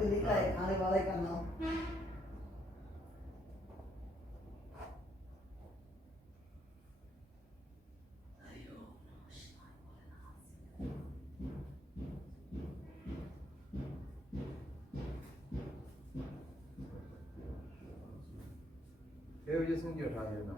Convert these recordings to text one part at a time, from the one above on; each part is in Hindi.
करके लिखा है खाने वाले का नाम। वजह से उठा देना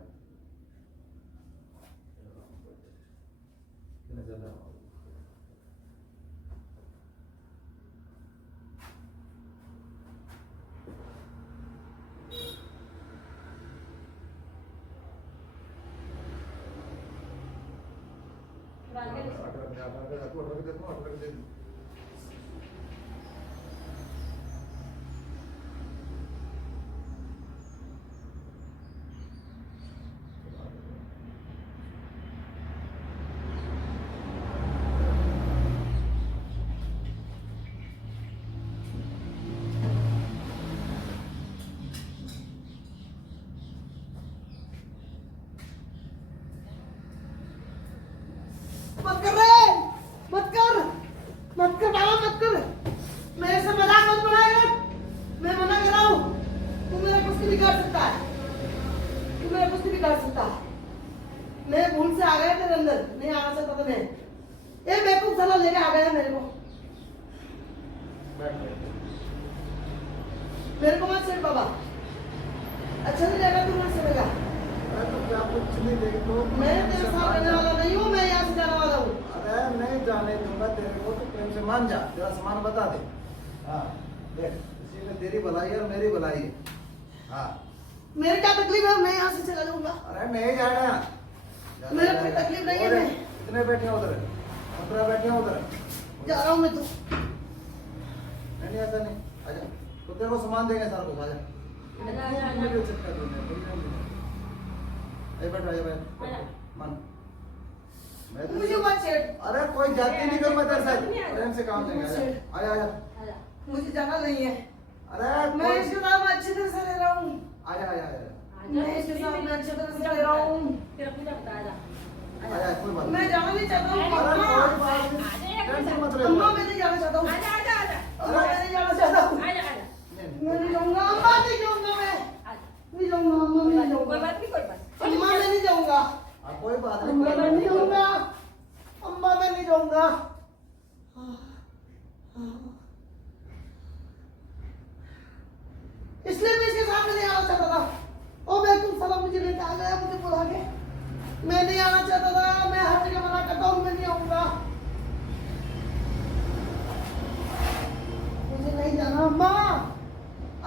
मत कर रे, मत कर बाबा मत कर। मेरे से मजाक मत बनाएगा, मैं मना कर रहा हूँ। तू मेरा कुछ नहीं बिगाड़ सकता है, तू मेरा कुछ नहीं बिगाड़ सकता। मैं भूल से आ गया तेरे अंदर, नहीं आना चाहता था मैं। ये बेवकूफ साला लेके आ गया मेरे को। मेरे को मत छेड़ बाबा, अच्छा नहीं लगेगा तू मुझसे मिलेगा। कुछ नहीं देगी तो मैं तेरे साथ रहने वाला नहीं हूँ, मैं यहाँ से जाने वाला हूँ। अरे नहीं जाने दूंगा तेरे को, तो प्रेम से मान जा, तेरा सामान बता दे। हाँ देख, इसी में तेरी भलाई है और मेरी भलाई है। हाँ मेरे क्या तकलीफ है, मैं यहाँ से चला जाऊंगा। अरे नहीं जाना, मेरे कोई तकलीफ नहीं है। कितने बैठे हैं उधर, 15 बैठे हैं उधर। जा रहा हूँ मैं तो। नहीं ऐसा नहीं, आजा, तो तेरे को सामान देंगे सारा कुछ। आजा मन मुझे मत छेड़। अरे कोई जाती नहीं करूँ मैं तेरे साथ, प्रेम से काम देंगे। आजा आजा, मुझे जाना नहीं है। अरे मैं इसके साथ अच्छी तरह से रह रहा हूँ। आजा आजा आजा, मैं इसके साथ में अच्छी तरह से रह रहा हूँ। आजा कोई बात मैं जाना नहीं चाहता हूँ। अरे कोई बात नहीं, टेंशन मत ले। अम्मा मैं नहीं जाना चाहता हूँ। अम्मा मैं नहीं जाना चाहता हूँ। मैं नहीं जाऊँगा, अम्मा नहीं जाऊँगा, मैं नहीं जाऊँगा, अम्मा मैं नहीं जाऊँगा, अम्मा मैं नहीं जाऊँगा, कोई बात नहीं, अम्मा मैं नहीं जाऊँगा, अम्मा मैं नहीं जाऊँगा। इसलिए मैं इसके सामने नहीं आना चाहता था। ओ बेवकूफ साला मुझे लेके आ गया, मुझे बुला के। मैं नहीं आना चाहता था, मैं हर जगह मना करता हूँ, मैं नहीं आऊँगा। मुझे नहीं जाना। अम्मा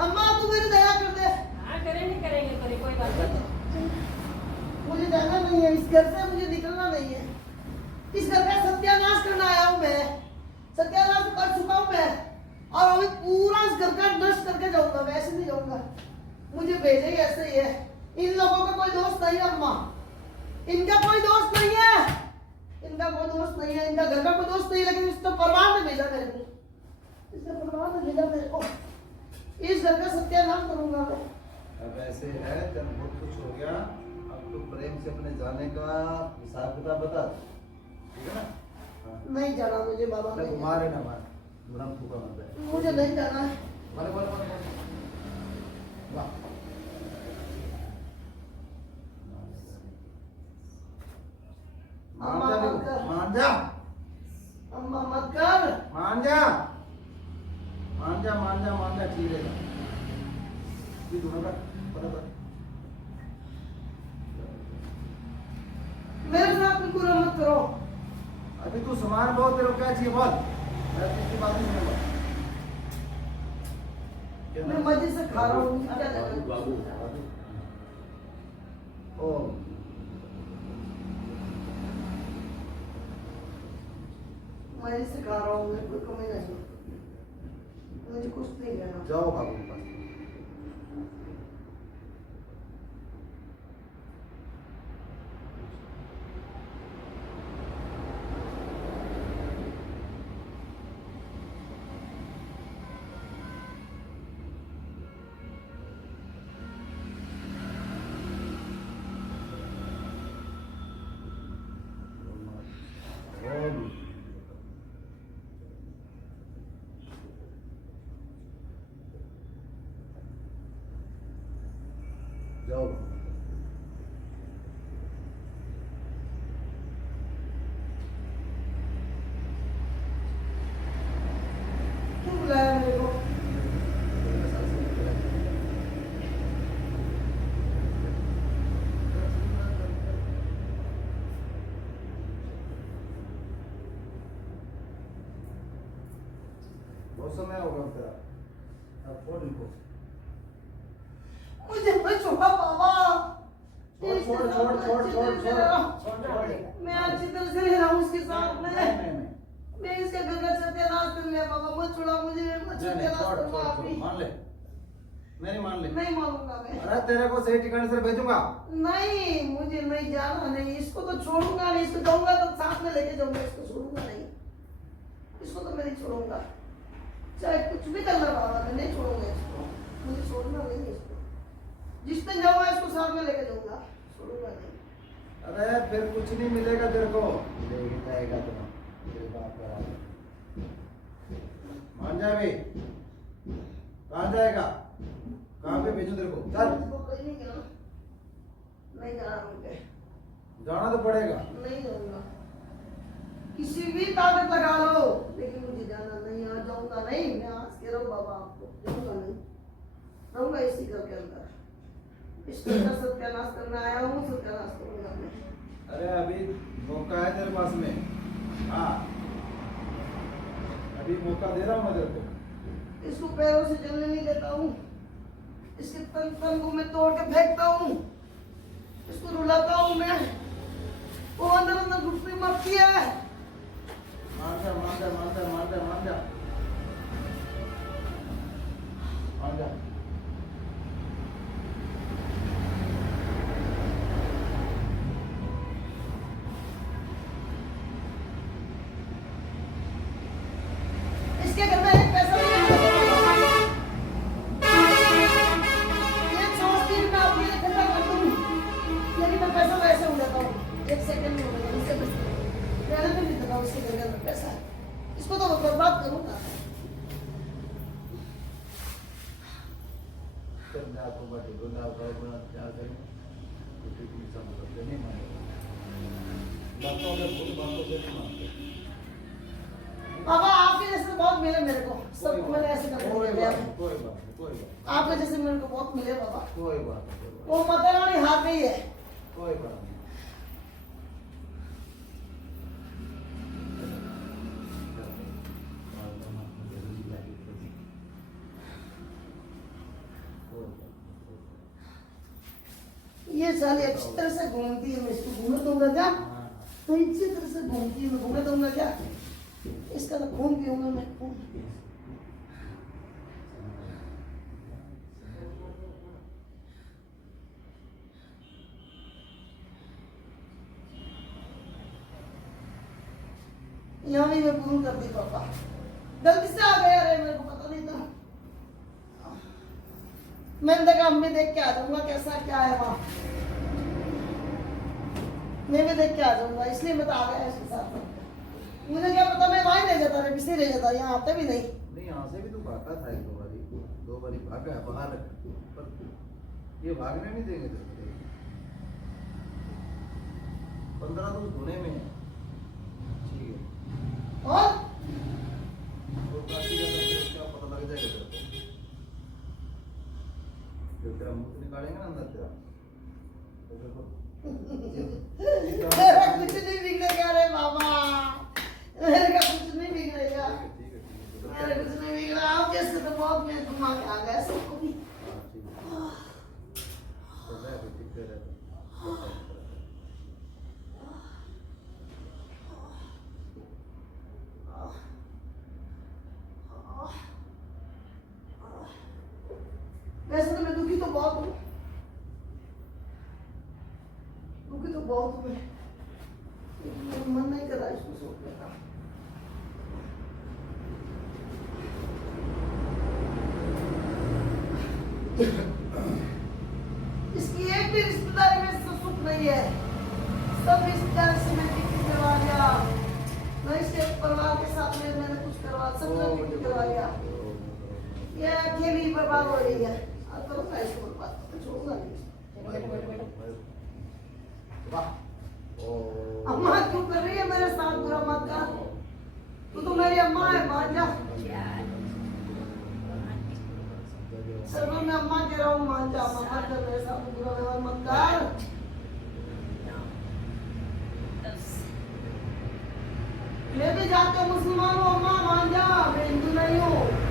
अम्मा तू मेरी दया कर दे। करेंगे कोई बात नहीं। मुझे जाना नहीं है इस घर से, मुझे निकलना नहीं है। इस घर का सत्यानाश करना आया हूँ मैं, सत्यानाश कर चुका हूँ मैं, और अभी पूरा इस घर का नष्ट करके जाऊंगा। मैं ऐसे नहीं जाऊंगा, मुझे भेजे ही ऐसे ही है। इन लोगों का कोई दोस्त नहीं है अम्मा, इनका कोई दोस्त नहीं है, इनका कोई दोस्त नहीं है, इनका घर का कोई दोस्त नहीं है। लेकिन इसने परिवार ने भेजा मेरे को, इसने परिवार ने भेजा मेरे को। इस घर का सत्यानाश करूंगा मैं। अब ऐसे है, जब बहुत कुछ हो गया, अब तो प्रेम से अपने जाने का हिसाब किताब बता, ठीक है ना? हाँ। नहीं जाना मुझे बाबा, नहीं मारे ना मार, बुरा फूका मत दे। मुझे नहीं जाना है। मारे मारे मारे मारे, वाह अम्मा मत कर, मान जा, अम्मा मत कर। मान जा, मान जा, मान जा, मान जा, ठीक है। ये दोनों का पता पता। मेरे साथ बिल्कुल मत करो। अभी तू सामान बहुत, तेरे को क्या चाहिए बोल, मैं किसी बात नहीं सुनूंगा। मैं मजे से खा रहा हूँ। क्या बाबू बाबू ओ मजे से खा रहा हूँ, मेरे कोई कमी नहीं, मुझे कुछ नहीं लेना। जाओ बाबू के पास। बहुत समय होगा तेरा। अब छोड़ इनको। मुझे मत छुपा बाबा। छोड़ छोड़ छोड़ छोड़ छोड़ छोड़ छोड़। मैं अच्छी तरह से रह रहा हूँ उसके साथ में। नहीं मैं इसके घर का सत्यानाश कर लिया बाबा, मत छोड़ा मुझे, मत सत्यानाश छोड़ करूंगा छोड़ अभी। मान ले। नहीं मान ले। नहीं मानूंगा मैं। अरे तेरे को सही ठिकाने से भेजूंगा। नहीं मुझे नहीं जाना, नहीं इसको तो छोड़ूंगा नहीं, इसको जाऊंगा तो साथ में लेके जाऊंगा, इसको छोड़ूंगा नहीं, इसको तो मैं नहीं छोड़ूंगा, चाहे कुछ भी करना पड़ा मैं नहीं छोड़ूंगा इसको, मुझे छोड़ना नहीं है इसको, जिस दिन जाऊंगा इसको साथ में लेके जाऊंगा, छोड़ूंगा नहीं। अरे फिर कुछ नहीं मिलेगा तेरे को। लेके जाएगा तो तेरे बाप का राज। मान जा भी। कहाँ जाएगा? कहाँ पे भेजूं तेरे को? चल। इसको कहीं नहीं जाना, नहीं जाना मुझे, जाना तो पड़ेगा। नहीं जाऊंगा, किसी भी ताकत लगा लो लेकिन मुझे जाना नहीं, आ जाऊंगा नहीं, मैं आज कह रहा हूँ बाबा आपको, जाऊंगा नहीं, रहूंगा इसी घर के अंदर, इस घर का सत्यानाश करने आया हूँ, सत्यानाश करूंगा मैं। अरे अभी मौका है तेरे पास में। हाँ अभी मौका दे रहा हूँ मैं तेरे को। इसको पैरों से चलने नहीं देता हूँ, इसके तन को मैं तोड़ के फेंकता हूँ, इसको रुलाता हूँ मैं, वो अंदर अंदर घुटनी मरती है। मान जा मान जा मान जा मान जा मान जा मान जा। इसके घर में एक पैसा नहीं है, एक सोचती हूँ मैं अपने लिए इकट्ठा कर दूँ, लेकिन मैं पैसा वैसे उड़ाता हूँ, एक सेकंड में उड़ाता हूँ, इससे रहने में नहीं देता हूँ इसके घर के अंदर पैसा, इसको तो मैं बर्बाद करूँगा। चल जा तो बात बोला बोला क्या करें? कुछ भी समझ नहीं मानेगा। बातों में भूल बातों से नहीं मानते। बाबा आपके जैसे बहुत मिले मेरे को, सबको मैंने ऐसे कर कोई दिया बात नहीं, कोई बात नहीं, कोई बात नहीं, आपके जैसे मेरे को बहुत मिले बाबा, कोई बात नहीं, कोई बात वो माता रानी हार गई है। नहीं, कोई बात नहीं। ये साली अच्छी तरह से घूमती है, मैं इसको घूमने दूंगा क्या? तो अच्छी तरह से घूमती है, मैं घूमने दूंगा क्या? इसका तो खून पीऊंगा मैं, खून। यहाँ भी मैं भूल कर दी पापा, गलती से आ गया रे, मेरे को पता नहीं था। मैंने देखा हम भी देख के आ जाऊंगा कैसा क्या है वहाँ, मैं भी देख के आ जाऊंगा, इसलिए मैं तो आ गया इसके साथ। मुझे क्या पता मैं वहीं रह जाता, मैं किसी रह जाता, यहाँ आते भी नहीं। नहीं यहाँ से भी तो भागा था एक दो बारी भागा है बाहर, पर ये भागने नहीं देंगे तेरे को। 15 तो धोने में है। ठीक है और बाकी का सब क्या पता लग जाएगा तेरे को। जब तेरा मुंह निकालेंगे ना अंदर तेरा तो तेरे को मेरा कुछ नहीं बिगड़ेगा रे बाबा, मेरे का कुछ नहीं बिगड़ेगा, ठीक है मेरा कुछ नहीं बिगड़ा। आप जैसे तो बहुत मैं घुमा के आ गया सबको भी। वैसे तो मैं दुखी तो बहुत हूँ, दुखी तो बहुत हूँ मैं, लेकिन मेरा मन नहीं कर रहा इसको सोचने का। इसकी एक भी रिश्तेदारी में सुख नहीं है, सब रिश्तेदारी से मैं टिकट करवा लिया, मैं इसके परिवार के साथ में मैंने कुछ करवा, सब टिकट करवा लिया, ये अकेली बर्बाद हो रही है। अब करूँगा इसको बर्बाद, छोड़ूंगा नहीं। अम्मा क्यों कर रही है मेरे साथ, बुरा मत कर, तू तो मेरी अम्मा है, मान जा। सर मैं अम्मा कह रहा हूँ, मान जा, अम्मा मत कर मेरे साथ बुरा व्यवहार मत कर। मैं भी जाके मुसलमान हूँ अम्मा, मान जा, मैं हिंदू नहीं हूँ।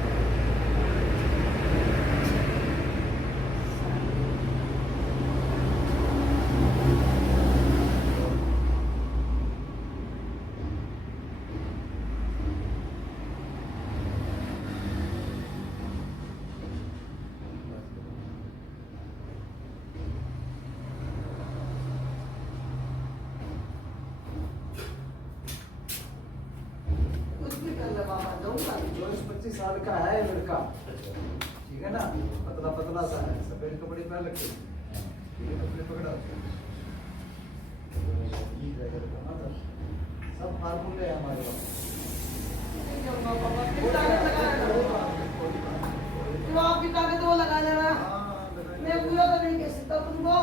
साल का है लड़का, ठीक है ना, पतला पतला सा है, सफेद कपड़े पहन रखे, ठीक है, कपड़े पकड़ा सब फार्मूले हैं हमारे पास। जो आपकी ताकत है वो लगा लेना। मैं पूरा तो नहीं कह सकता तुमको,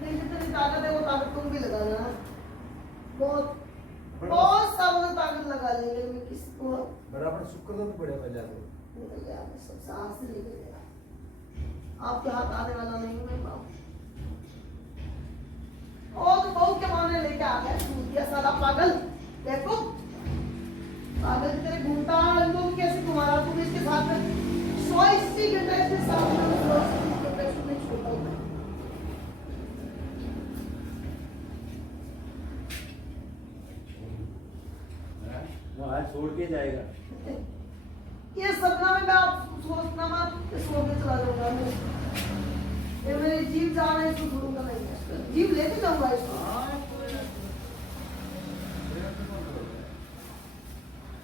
नहीं जितनी ताकत है वो ताकत तुम भी लगा लेना। बहुत बहुत सालों से ताकत लगा लेंगे, मैं किसको बराबर शुक्र तो पड़े पहले तो निकल गया, मैं सब सांस से निकल गया। आपके हाथ आने वाला नहीं हूँ मैं बाबू। और तो बहू के मामले लेके आ गया, छूट दिया साला पागल। देखो पागल तेरे घूमता इनको कैसे तुम्हारा, तुम इसके साथ में 180 घंटे इसके साथ में 180 घंटे नहीं छोड़ता हूँ मैं। वो आज छोड़ के जाएगा। ये सपना में मैं आप सोचना मत कि सो के चला जाऊंगा मैं। ये मेरी जीव जा रहा है, इसको छोड़ूंगा नहीं है। जीव लेके जाऊंगा इसको।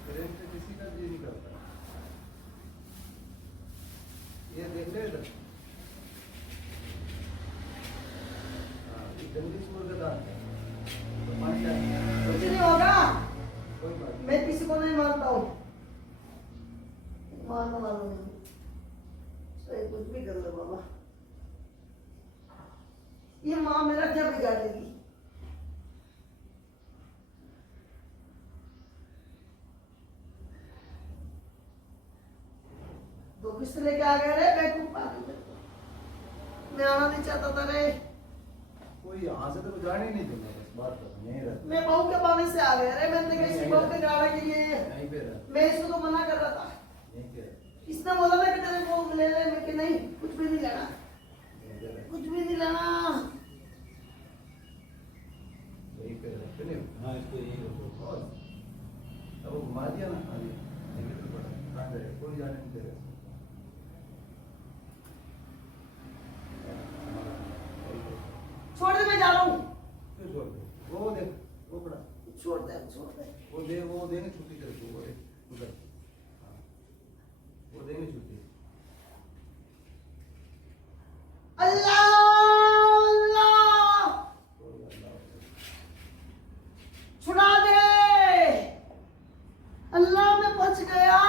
प्रेम से किसी का जी नहीं करता। ये देख ले इधर, ये जंगली सुअर का दांत है, तो मान जाए कुछ नहीं होगा, कोई बात नहीं। मैं किसी को नहीं मारता हूँ, मारने वाला नहीं। चाहे कुछ भी कर ले बाबा, ये माँ मेरा क्या बिगाड़ेगी। तो किससे लेके आ गए रे बेवकूफ पागल। मैं आना नहीं चाहता था रे, कोई यहाँ से तो जाने ही नहीं दूंगा, बस बात खत्म, यहीं रहता मैं बहू के पानी से आ गया रे। मैंने कैसी बहू के गाड़ा के लिए, यहीं पे रहता, मैं इसको तो मना कर रहा था। यहीं पे रहता, इसने बोला था कि तेरे को ले ले, मैं कि नहीं कुछ भी नहीं लेना, यहीं पे रहता, कुछ भी नहीं लेना। यहीं पे रहता नहीं। हाँ इसको यही रखो। और अब वो घुमा दिया ना, हाँ जी, यहीं पे पड़ा, कहाँ जाएगा, कोई जाने नहीं दे रहा। छोड़ दे, मैं जा रहा हूँ। क्यों छोड़ दे? वो देख, वो पड़ा, छोड़ दे, छोड़ दे। वो देंगे छुट्टी तेरे को, वो देख उधर, हाँ, वो देंगे छुट्टी। अल्लाह अल्लाह, छुड़ा दे। अल्लाह मैं बच गया।